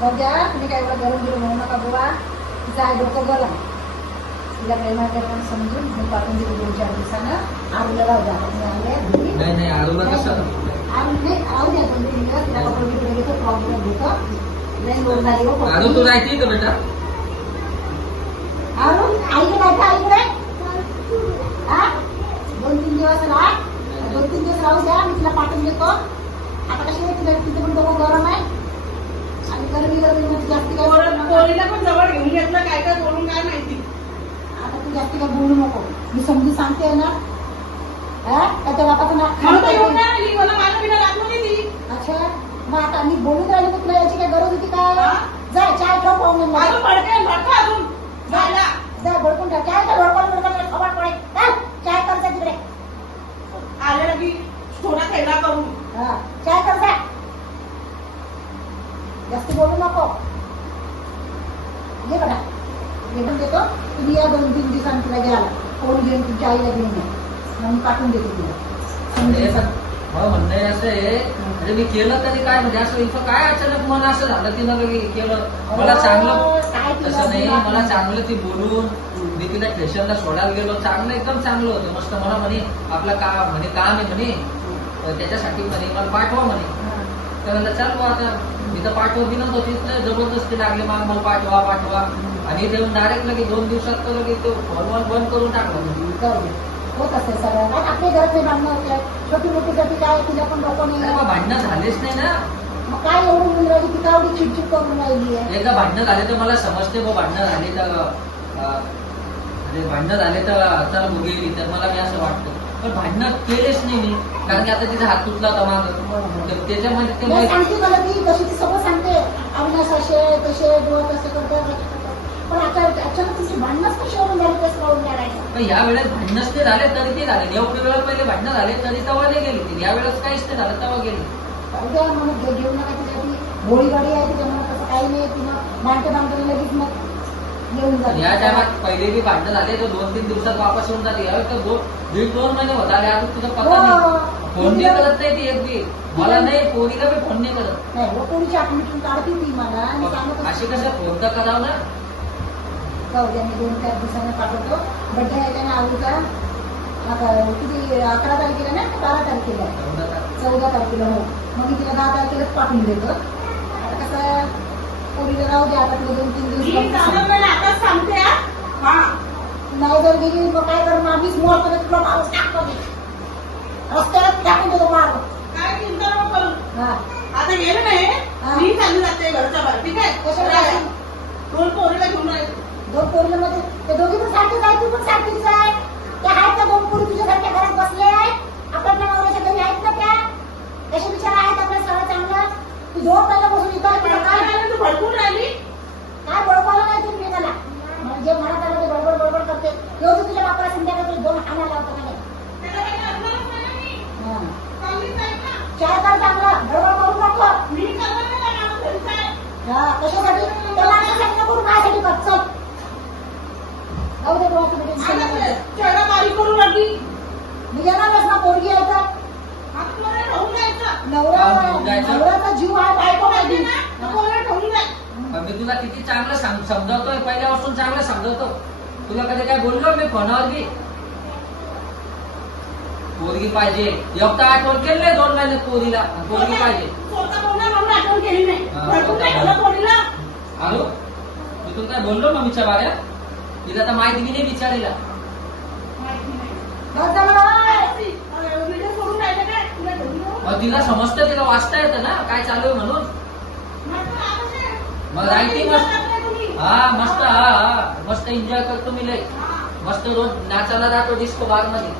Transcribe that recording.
जाऊ द्या तुम्ही काय एवढं गरम गिरम म्हणू नका बुवा तिचं आहे डोकं गरम तिला प्रेमाकडे पण समजून मी पाठवून दिली दोन चार दिवसानं आरूला राहू द्या तुम्ही. नाही नाही आरूला कसं आरू नाही द्या तीन दिवस तिला कपडे बिपडे घेतो प्रॉब्लेम घेतो नाही बोलणारी फक्त. आरू तू राहते का बेटा आरू आईकडे काय आईकडे हा दोन तीन दिवस राहा दोन तीन दिवस राहू द्या मी तिला पाठवून देतो आता कशी तिला तिचं पण डोकं गरम आहे आणि गरमी गरमी मध्ये जास्त काय बोलू नका. पोरीला पण जवळ घेऊन घेतलं काय काय बोलून काय माहिती. आता तू जास्त काय बोलू नको. मी समजून सांगते ना. हा? त्याच्या बापाचं मला तर येऊन नाही आली. मला माझ्या बिना लागलं नाही ती. अच्छा? मग आता मी बोलून राहिले तर तुला याची काय गरज होती का? जाय चाय ठेव पाहून भडके भडका अजून जायला जाय भडकून ठेव काय काय भडकून भडकून खबर पडे चल, चाय करता तिकडे आलेला की थोडा थैला करून हा चाय कर जा जास्त बोलू नको. ये बघा. घेऊन देतो तुम्ही या दोन तीन दिवसांनी तिला घ्यायला फोन घेऊन तुमच्या आईला घेऊन या. मग मी पाठवून देते तिला. म्हणणं असं आहे म्हणजे मी केलं तरी काय? म्हणजे असं इथं काय अचानक मला असं झालं तिनं केलं? मला चांगलं तसं नाही? मला चांगलं ती बोलून मी तिला स्टेशनला सोडायला गेलो. चांगलं एकदम चांगलं होतं. मस्त मला म्हणे आपलं का म्हणे काम आहे म्हणे. त्याच्यासाठी म्हणे मला पाठवा म्हणे. म्हणलं चाल आता मी तर पाठवत बी नव्हतो. तिथं जबरदस्ती लागली मग मला पाठवा पाठवा. आणि येऊन डायरेक्ट लगे दोन दिवसात तर लगे तो फॉर्मवर बंद करून टाकलं. होत असेल सगळं. कारण आपल्या घरात नाही भांडणं होते. छोटी मोठी गती काय तिला पण बा, भांडणं झालेच नाही ना. मग काय एवढं म्हणून राहिली? ती एवढी चिडचिड करून राहिली एकदा भांडणं झाले तर मला समजते बा भांडणं झाले तर म्हणजे भांडणं झाले तर चला गेली तर मला मी असं वाटतं. पण भांडणं केलेच नाही मी. कारण की आता तिचा हात तुटला होता मागं. तर त्याच्यामध्ये ते मी माहित- सांगते मला ती कशी ती सगळं सांगते. अविनाश असे तसे डोळ तसे करतात. पण आता अचानक भांडणच कशी होऊन झाली राहून राहायचं पण या वेळेस भांडणच ते झाले तरी ते झाले. एवढे वेळ पहिले भांडणं झाले तरी तेव्हा नाही गेली ती या वेळेस काहीच नाही झालं तेव्हा गेली उद्या म्हणत घे- घेऊ नका तिच्या ती भोळी गाडी आहे तिच्या तसं काही नाही. तिनं मांडते मांडते लगेच मग या टायमात पहिले बी भांडणं झाले तर दोन तीन दिवसात वापस येऊन जाते. तर दोन दीड दोन महिने होत आले अजून तुझा पत्ता नाही. हो. फोन नाही करत नाही ती एक बी. मला नाही पोरीला बी फोन नाही करत. नाही हो कोणीची आठवण काढते ती मला आणि सांगत असे असते. कसं फोन तर करावं ना. जाऊ द्या मी दोन चार दिवसांनी पाठवतो. बड्डे आहे त्याने आवडीचा आता किती अकरा तारखेला ना? का बारा तारखेला? चौदा तारखेला. हो. मग मी तिला दहा तारखेलाच पाठवून देतो. आता कसं पोरीला राहू द्या आता तुला दोन तीन दिवस चालत नाही आताच सांगते हा. हा नाही जर गेली मग काय करणार? मीच मोर करत तुला माणूस टाकतो मी. रस्त्याला टाकून देतो मार काय चिंता नको करू. हा. आता गेलं नाही. मी चालली जाते घरच्या बाहेर ठीक आहे? कशाला? काय? दोन पोरीला घेऊन आहे दोन पोरीला मध्ये ते दोघी पण सारखेच आहे तू पण सारखीच आहे. त्या आहेत त्या दोन पोरी तुझ्या घरच्या घरात बसले. आहे आपल्या नवऱ्याच्या घरी आहेत ना त्या? कशा बिचारा आहेत आपल्या सगळं चांगलं? तू झोप पहिला बसून इथं आहे, तुला काय काय झालं तू भडकून राहिली काय बडबडलं नाही तुम्ही मला म्हणजे म्हणत आलं ते बडबड बडबड दे तुझ्या बापाला संध्याकाळी दोन खाना लावतो का नाही त्याला नाही. हा. नाही. चाय कर चांगला बडबड करू नको नाही. हा कशासाठी त्या माणसासाठी नको माझ्यासाठी कर चल जाऊ दे बारीक करून राहिली मी येणारच ना पोरगी आहे तर नाही नवरा हा. नवऱ्याचा जीव आहे बायको पाहिजे पाहिजे ना तर पोरं ठेवून जाय पण मी तुला किती चांगलं समजावतोय पहिल्यापासून चांगलं समजावतो तुला कधी काय बोललो मी फोनावर बी पोरगी पाहिजे. एक तर आठवण केली नाही दोन महिने पोरीला? पोरगी पाहिजे. आठवण केली नाही? मी तुला काय बोललो मम्मीच्या बाऱ्या तिला तर माहिती बी नाही काय? तुला समजतं तिला वाचता येतं ना? काय चालू आहे म्हणून? मग तुम्ही? हा मस्त हा हा. मस्त एन्जॉय करतो मी लय. मस्त रोज नाचायला जातो डिस्को बारमध्ये.